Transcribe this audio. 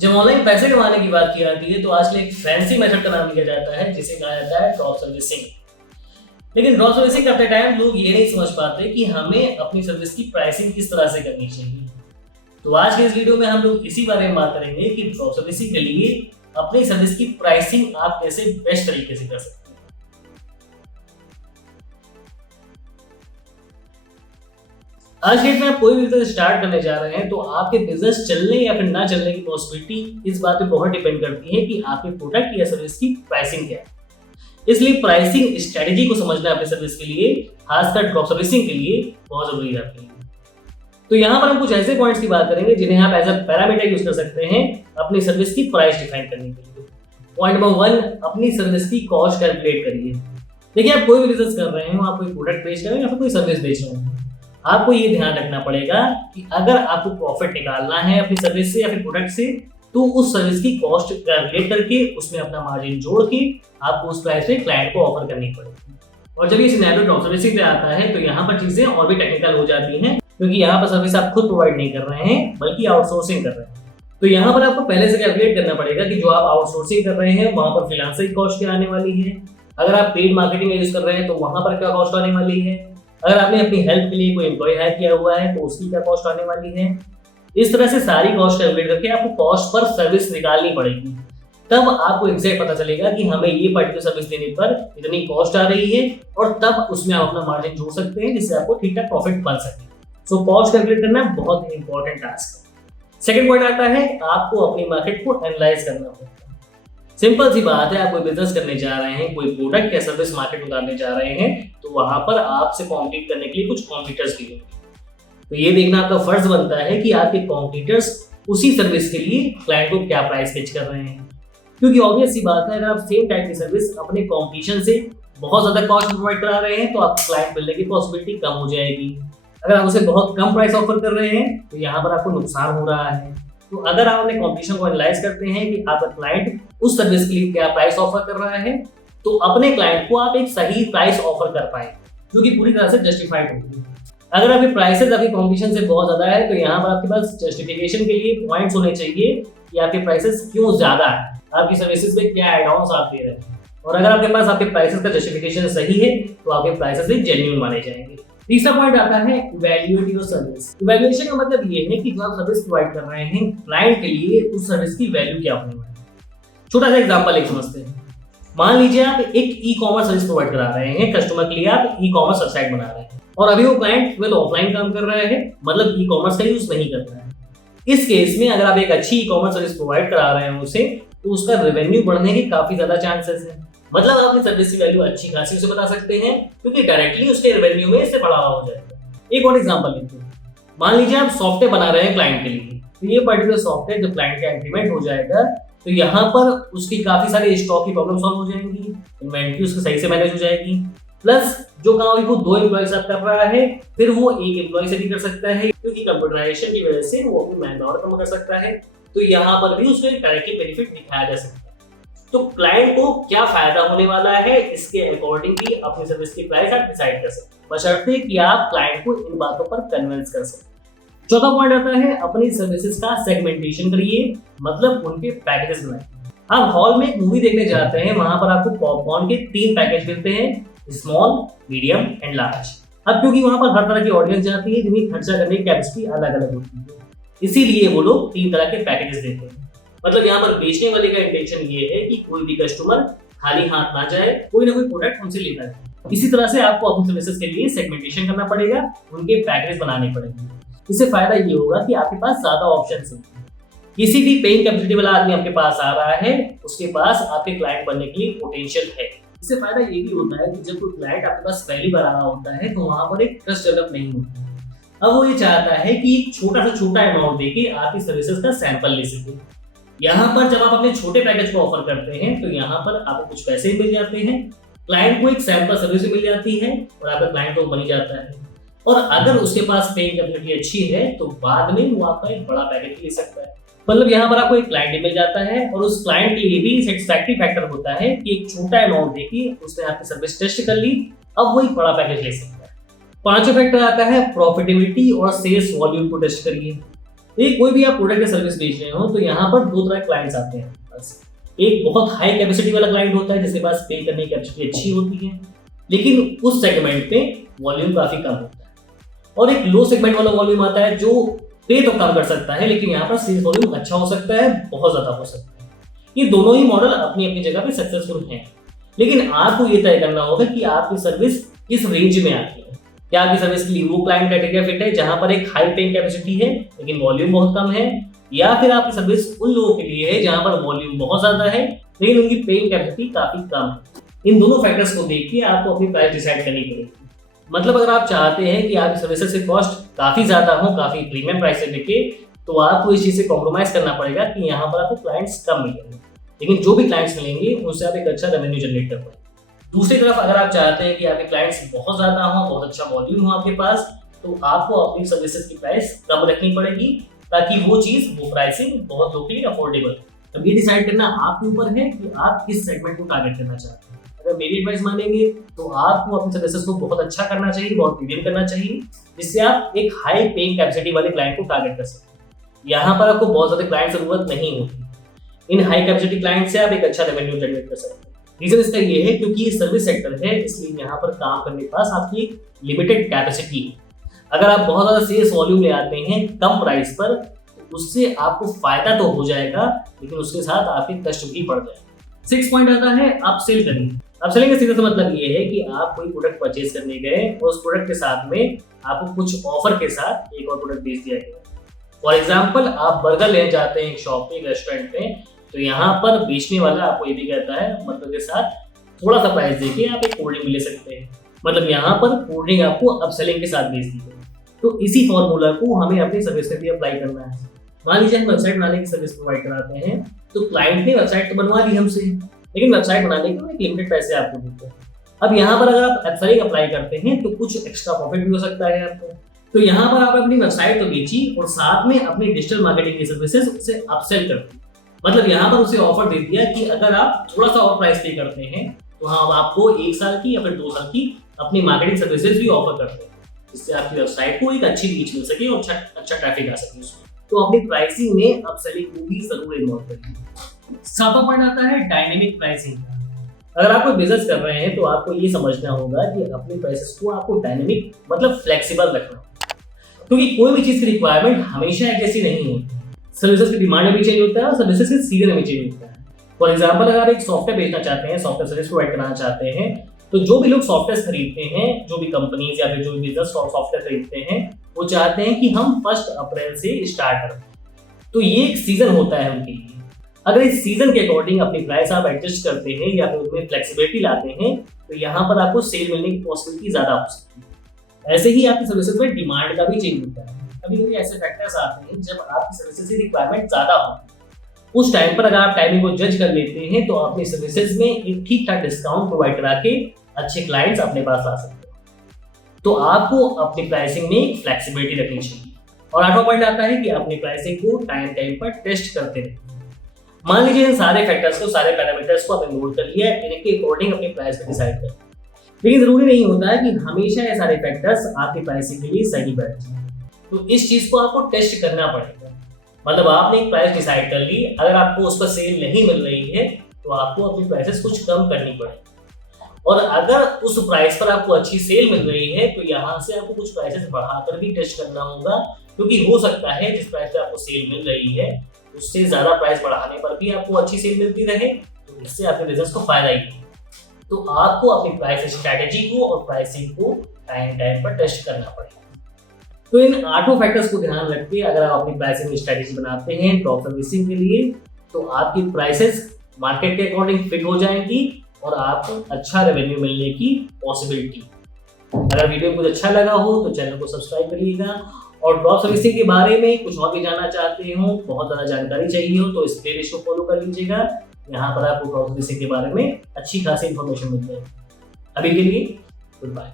जब ऑनलाइन पैसे कमाने की बात की जाती है तो आजकल एक फैंसी मेथड का नाम लिया जाता है जिसे कहा जाता है ड्रॉप सर्विसिंग। लेकिन ड्रॉप सर्विसिंग करते टाइम लोग ये नहीं समझ पाते कि हमें अपनी सर्विस की प्राइसिंग किस तरह से करनी चाहिए। तो आज के इस वीडियो में हम लोग इसी बारे में बात करेंगे कि ड्रॉप सर्विसिंग के लिए अपनी सर्विस की प्राइसिंग आप कैसे बेस्ट तरीके से कर सकते हैं। आज के डेट में आप कोई भी बिजनेस स्टार्ट करने जा रहे हैं तो आपके बिजनेस चलने या फिर ना चलने की पॉसिबिलिटी इस बात पे बहुत डिपेंड करती है कि आपके प्रोडक्ट या सर्विस की प्राइसिंग क्या है। इसलिए प्राइसिंग स्ट्रेटेजी को समझना अपने सर्विस के लिए, खासकर ड्रॉप सर्विसिंग के लिए बहुत जरूरी रहती है। तो यहाँ पर हम कुछ ऐसे पॉइंट्स की बात करेंगे जिन्हें आप एज अ पैरामीटर यूज कर सकते हैं अपनी सर्विस की प्राइस डिफाइन करने के लिए। पॉइंट नंबर 1, अपनी सर्विस की कॉस्ट कैलकुलेट करिए। देखिए, आप कोई भी बिजनेस कर रहे हो, आप कोई प्रोडक्ट बेच रहे हो या फिर कोई सर्विस बेच रहे हो, आपको ये ध्यान रखना पड़ेगा कि अगर आपको प्रॉफिट निकालना है अपनी सर्विस से या फिर प्रोडक्ट से, तो उस सर्विस की कॉस्ट कैलकुलेट करके उसमें अपना मार्जिन जोड़ के आपको उस प्राइस पे क्लाइंट को ऑफर करनी पड़ेगी। और जब ये सिनेरियो ड्रॉप सर्विसिंग पे आता है तो यहाँ पर चीजें और भी टेक्निकल हो जाती हैं, क्योंकि यहाँ पर सर्विस आप खुद प्रोवाइड नहीं कर रहे हैं बल्कि आउटसोर्सिंग कर रहे हैं। तो यहाँ पर आपको पहले से कैलकुलेट करना पड़ेगा कि जो आप आउटसोर्सिंग कर रहे हैं वहां पर फ्रीलांसर की कॉस्ट क्या आने वाली है, अगर आप पेड मार्केटिंग यूज कर रहे हैं तो वहां पर क्या कॉस्ट आने वाली है, अगर आपने अपनी हेल्प के लिए कोई एम्प्लॉय हायर किया हुआ है तो उसकी क्या कॉस्ट आने वाली है। इस तरह से सारी कॉस्ट कैलकुलेट करके आपको कॉस्ट पर सर्विस निकालनी पड़ेगी। तब आपको एग्जैक्ट पता चलेगा कि हमें ये पर्टिकुलर सर्विस देने पर इतनी कॉस्ट आ रही है, और तब उसमें आप अपना मार्जिन जोड़ सकते हैं जिससे आपको ठीक ठाक प्रॉफिट बन सके। सो कॉस्ट कैलकुलेट करना बहुत इंपॉर्टेंट टास्क है। सेकेंड पॉइंट आता है आपको अपनी मार्केट को एनालाइज करना होगा। सिंपल सी बात है, आप कोई बिजनेस करने जा रहे हैं, कोई प्रोडक्ट या सर्विस मार्केट में उतारने जा रहे हैं, तो वहां पर आपसे कॉम्पीट करने के लिए कुछ कॉम्पिटिटर्स भी होंगे। तो ये देखना आपका फर्ज बनता है कि आपके कॉम्पिटिटर्स उसी सर्विस के लिए क्लाइंट को क्या प्राइस पिच कर रहे हैं, क्योंकि ऑब्वियस सी बात है अगर आप सेम टाइप की सर्विस अपने कॉम्पिटिशन से बहुत ज्यादा कॉस्ट प्रोवाइड करा रहे हैं तो आपको क्लाइंट मिलने की पॉसिबिलिटी कम हो जाएगी। अगर आप उसे बहुत कम प्राइस ऑफर कर रहे हैं तो यहाँ पर आपको नुकसान हो रहा है। तो अगर आप अपने कॉम्पिटिशन को एनालाइज करते हैं कि आपका क्लाइंट उस सर्विस के लिए क्या प्राइस ऑफर कर रहा है, तो अपने क्लाइंट को आप एक सही प्राइस ऑफर कर पाए जो कि पूरी तरह से जस्टिफाइड होगी। अगर आपके प्राइसेस आपकी कॉम्पिटिशन से बहुत ज्यादा है तो यहाँ पर आपके पास जस्टिफिकेशन के लिए पॉइंट्स होने चाहिए कि आपके प्राइसेस क्यों ज्यादा है, आपकी सर्विसेज में क्या एड ऑन्स आप दे रहे हैं। और अगर आपके पास आपके प्राइसेस का जस्टिफिकेशन सही है तो आपके प्राइसेस भी जेन्युइन माने जाएंगे। तीसरा पॉइंट आता है इवैल्यूएट योर सर्विस। इवैल्यूएशन का मतलब ये है कि जो आप सर्विस प्रोवाइड कर रहे हैं क्लाइंट के लिए, उस सर्विस की वैल्यू क्या होने वाली है। छोटा सा एग्जांपल एक समझते हैं। मान लीजिए आप एक ई कॉमर्स सर्विस प्रोवाइड करा रहे हैं, कस्टमर के लिए आप ई कॉमर्स वेबसाइट बना रहे हैं और अभी वो क्लाइंट केवल ऑफलाइन काम कर रहा है, मतलब ई कॉमर्स का यूज नहीं कर रहा है। इस केस में अगर आप एक अच्छी ई कॉमर्स सर्विस प्रोवाइड करा रहे हैं उसे, तो उसका रेवेन्यू बढ़ने के काफी ज्यादा चांसेस है। मतलब आप अपनी सर्विस की वैल्यू अच्छी खासी उसे बता सकते हैं क्योंकि डायरेक्टली उसके रेवेन्यू में इससे बढ़ावा हो जाएगा। एक और एग्जांपल लेते हैं। मान लीजिए आप सॉफ्टवेयर बना रहे हैं क्लाइंट के लिए, तो ये पर्टिकुलर सॉफ्टवेयर जब क्लाइंट का इंप्लीमेंट हो जाएगा तो यहाँ पर उसकी काफी सारी स्टॉक की प्रॉब्लम सॉल्व हो जाएंगी, इन्वेंटरी उसकी सही से मैनेज हो जाएगी, प्लस जो काम अभी वो 2 एम्प्लॉय से कर रहा है फिर वो एक एम्प्लॉय से भी कर सकता है, क्योंकि कंप्यूटराइजेशन की वजह से वो अपनी मैन पावर कम कर सकता है। तो यहाँ पर भी उसको एक डायरेक्टली बेनिफिट दिखाया जा सकता है। तो क्लाइंट को क्या फायदा होने वाला है इसके अकॉर्डिंग भी अपनी सर्विस की प्राइस आप डिसाइड कर सकते हैं, बशर्ते कि आप क्लाइंट को इन बातों पर कन्विंस कर सकते हैं। चौथा पॉइंट आता है अपनी सर्विसेज का सेगमेंटेशन करिए, मतलब उनके पैकेजेस बनाइए। आप हॉल में एक मूवी देखने जाते हैं, वहां पर आपको पॉपकॉर्न के 3 पैकेज मिलते हैं, स्मॉल, मीडियम एंड लार्ज। अब क्योंकि वहां पर हर तरह की ऑडियंस जाती है जिन्हें खर्चा करने की कैपेसिटी अलग अलग होती है, इसीलिए वो लोग 3 तरह के पैकेजेस देते हैं। मतलब यहाँ पर बेचने वाले का इंटेंशन ये है कि कोई भी कस्टमर खाली हाथ ना जाए, कोई ना कोई प्रोडक्ट हमसे लेता है। इसी तरह से आपको अपनी सर्विसेज के लिए सेगमेंटेशन करना पड़ेगा, उनके पैकेज बनाने पड़ेंगे। इससे फायदा ये होगा कि आपके पास ज्यादा ऑप्शंस हैं। किसी भी पेइंग कैपेसिटी वाला आदमी आपके पास आ रहा है, उसके पास आपके क्लाइंट बनने के लिए पोटेंशियल है। इससे फायदा ये भी होता है कि जब कोई क्लाइंट आपके पास पहली बार आ रहा होता है तो वहां पर एक ट्रस्ट डेवलप नहीं होता। अब वो ये चाहता है कि एक छोटा से छोटा अमाउंट देके आपकी सर्विसेज का सैंपल ले सके। यहाँ पर जब आप अपने छोटे पैकेज को ऑफर करते हैं तो यहाँ पर आपको कुछ पैसे मिल जाते हैं, क्लाइंट को एक सैंपल सर्विस मिल जाती है और आपका क्लाइंट तो बन जाता है। और अगर उसके पास पेइंग कैपेसिटी अच्छी है तो बाद में वो आपका एक बड़ा पैकेज ले सकता है। मतलब यहाँ पर आपको एक क्लाइंट मिल जाता है और उस क्लाइंट के लिए भी सेटिस्फैक्टरी फैक्टर होता है कि एक छोटा अमाउंट देके उसने आपकी सर्विस टेस्ट कर ली, अब वो एक बड़ा पैकेज ले सकता है। 5वां फैक्टर आता है प्रॉफिटेबिलिटी और सेल्स वॉल्यूम को टेस्ट करिए। देखिए कोई भी आप प्रोडक्ट या सर्विस बेच रहे हो तो यहाँ पर दो तरह के क्लाइंट्स आते हैं बस। एक बहुत हाई कैपेसिटी वाला क्लाइंट होता है जिसके पास पे करने की कैपेसिटी अच्छी होती है, लेकिन उस सेगमेंट में वॉल्यूम काफी कम होता है। और एक लो सेगमेंट वाला वॉल्यूम आता है जो पे तो कम कर सकता है लेकिन यहाँ पर सेल्स वॉल्यूम अच्छा हो सकता है, बहुत ज्यादा हो सकता है। ये दोनों ही मॉडल अपनी अपनी जगह पे सक्सेसफुल हैं, लेकिन आपको ये तय करना होगा कि आपकी सर्विस किस रेंज में आती है। क्या आपकी सर्विस के लिए वो क्लाइंट क्राइटेरिया फिट है जहां पर एक हाई पेइंग कैपेसिटी है लेकिन वॉल्यूम बहुत कम है, या फिर आपकी सर्विस उन लोगों के लिए है जहां पर वॉल्यूम बहुत ज्यादा है लेकिन उनकी पेइंग कैपेसिटी काफी कम है। इन दोनों फैक्टर्स को देख के आपको अपनी प्राइस डिसाइड करनी पड़ेगी। मतलब अगर आप चाहते हैं कि आपकी सर्विसेज की कॉस्ट काफी ज्यादा हो, काफी प्रीमियम प्राइस से बिके, तो आपको इस चीज से कॉम्प्रोमाइज करना पड़ेगा कि यहाँ पर आपको क्लाइंट्स कम मिलेंगे, लेकिन जो भी क्लाइंट्स मिलेंगे उनसे आप एक अच्छा रेवेन्यू जनरेट कर पाएंगे। दूसरी तरफ अगर आप चाहते हैं कि आपके क्लाइंट्स बहुत ज्यादा हो, बहुत अच्छा वॉल्यूम हो आपके पास, तो आपको अपनी सर्विसेज की प्राइस कम रखनी पड़ेगी ताकि वो प्राइसिंग बहुत लोकली अफोर्डेबल। अब ये डिसाइड करना आपके ऊपर है कि आप किस सेगमेंट को टारगेट करना चाहते हैं। अगर मेरी एडवाइस मानेंगे तो आपको अपनी सर्विसेज को बहुत अच्छा करना चाहिए, बहुत प्रीमियम करना चाहिए, जिससे आप एक हाई पेइंग कैपेसिटी वाले क्लाइंट को टारगेट कर सकते हैं। यहाँ पर आपको बहुत ज्यादा क्लाइंट जरूरत नहीं होती। इन हाई कैपेसिटी क्लाइंट से आप एक अच्छा रेवेन्यू जनरेट कर सकते हैं। रीजन इसका ये है क्योंकि ये सर्विस सेक्टर है, इसलिए यहाँ पर काम करने के पास आपकी लिमिटेड कैपेसिटी है। अगर आप बहुत ज्यादा सेल्स वॉल्यूम ले आते हैं कम प्राइस पर, तो उससे आपको फायदा तो हो जाएगा लेकिन उसके साथ आपके कष्ट भी बढ़ जाएगा। 6 पॉइंट आता है अपसेल करनी। अपसेलिंग का सीधा सा मतलब ये है कि आप कोई प्रोडक्ट परचेज करने गए और उस प्रोडक्ट के साथ में आपको कुछ ऑफर के साथ एक और प्रोडक्ट बेच दिया गया। फॉर एग्जाम्पल आप बर्गर लेने जाते हैं एक शॉप पे, एक रेस्टोरेंट में, तो यहाँ पर बेचने वाला आपको ये भी कहता है बर्गर के साथ थोड़ा सा प्राइस देके आप एक कोल्ड ड्रिंक भी ले सकते हैं। मतलब यहाँ पर कोल्ड ड्रिंक आपको अपसेलिंग के साथ बेच दी गई। तो इसी फॉर्मूला को हमें अपनी सर्विस में भी अप्लाई करना है। मान लीजिए हम वेबसाइट बनाने की सर्विस प्रोवाइड कराते हैं, तो क्लाइंट ने वेबसाइट तो बनवा दी हमसे, लेकिन वेबसाइट बनाने के एक लिमिटेड पैसे आपको देते हैं। अब यहाँ पर अगर आप अपसेलिंग अप्लाई करते हैं तो कुछ एक्स्ट्रा प्रॉफिट भी हो सकता है आपको। तो यहाँ पर आप अपनी वेबसाइट तो बेची और साथ में अपनी डिजिटल मार्केटिंग की सर्विसेज उसे अपसेल कर दी। मतलब यहाँ पर उसे ऑफर दे दिया कि अगर आप थोड़ा सा और प्राइस पे करते हैं तो हम आपको 1 साल की या फिर 2 साल की अपनी मार्केटिंग सर्विसेज भी ऑफर करते हैं, जिससे आपकी वेबसाइट को एक अच्छी रीच मिल सके और अच्छा ट्रैफिक आ सके उसमें। तो अपनी प्राइसिंग में अपसेलिंग को भी जरूर इन्वॉल्व करिए। 7वां पॉइंट आता है डायनेमिक प्राइसिंग। अगर आप कोई बिजनेस कर रहे हैं तो आपको ये समझना होगा कि अपनी प्राइसेस को आपको डायनेमिक मतलब फ्लेक्सिबल रखना, क्योंकि कोई भी चीज की रिक्वायरमेंट हमेशा एक जैसी नहीं होती। सर्विसेज की डिमांड में भी चेंज होता है और सर्विसेज के सीजन में भी चेंज होता है। फॉर एग्जाम्पल अगर आप एक सॉफ्टवेयर बेचना चाहते हैं, सॉफ्टवेयर सर्विस प्रोवाइड कराना चाहते हैं, तो जो भी लोग सॉफ्टवेयर खरीदते हैं, जो भी कंपनीज या फिर जो भी बिजनेस सॉफ्टवेयर खरीदते हैं, वो चाहते हैं कि हम 1 अप्रैल से स्टार्ट करें। तो ये एक सीजन होता है उनके लिए। अगर इस सीजन के अकॉर्डिंग अपनी प्राइस आप एडजस्ट करते हैं या फिर उसमें फ्लेक्सिबिलिटी लाते हैं, तो यहाँ पर आपको सेल मिलने की पॉसिबिलिटी ज्यादा हो सकती है। ऐसे ही आपकी सर्विसेज में डिमांड का भी चेंज होता है। कभी-कभी ऐसे फैक्टर्स आते हैं जब आपकी सर्विसेज की रिक्वायरमेंट ज्यादा हो, उस टाइम पर अगर आप टाइमिंग को जज कर लेते हैं तो अपनी सर्विसेज में एक ठीक ठाक डिस्काउंट प्रोवाइड करा के अच्छे क्लाइंट्स अपने पास ला सकते हैं। तो आपको अपनी प्राइसिंग में फ्लेक्सिबिलिटी रखनी चाहिए। और 8वां पॉइंट आता है कि अपनी प्राइसिंग को टाइम पर टेस्ट करते रहें। मान लीजिए इन सारे फैक्टर्स को, सारे पैरामीटर्स को आपने नोट कर लिया है, इनके अकॉर्डिंग अपनी प्राइस को डिसाइड करें। लेकिन जरूरी नहीं होता है कि हमेशा ये सारे फैक्टर्स आपकी प्राइसिंग के लिए सही बैठ जाए। तो इस चीज को आपको टेस्ट करना पड़ेगा। मतलब आपने एक प्राइस डिसाइड कर ली, अगर आपको उस पर सेल नहीं मिल रही है तो आपको अपनी प्राइसेस कुछ कम करनी पड़ेगी। और अगर उस प्राइस पर आपको अच्छी सेल मिल रही है तो यहाँ से आपको कुछ प्राइसेस बढ़ाकर भी टेस्ट करना होगा, क्योंकि हो सकता है जिस प्राइस पर आपको सेल मिल रही है उससे ज्यादा प्राइस बढ़ाने पर भी आपको अच्छी सेल मिलती रहे, तो इससे आपके बिजनेस को फायदा ही है। तो आपको अपनी प्राइस स्ट्रेटेजी को और प्राइसिंग को टाइम पर टेस्ट करना पड़ेगा। तो इन 8 फैक्टर्स को ध्यान रख के अगर आप अपनी प्राइसिंग स्ट्रेटेजी बनाते हैं ड्रॉप सर्विसिंग के लिए, तो आपकी प्राइसेस मार्केट के अकॉर्डिंग फिट हो जाएंगी और आपको अच्छा रेवेन्यू मिलने की पॉसिबिलिटी। अगर वीडियो कुछ अच्छा लगा हो तो चैनल को सब्सक्राइब करिएगा, और ड्रॉप सर्विसिंग के बारे में कुछ और भी जानना चाहते हो, बहुत ज़्यादा जानकारी चाहिए हो, तो इस प्लेलिस्ट को फॉलो कर लीजिएगा। यहाँ पर आपको ड्रॉप सर्विसिंग के बारे में अच्छी खासी इन्फॉर्मेशन मिल जाएगी। अभी के लिए गुड बाय।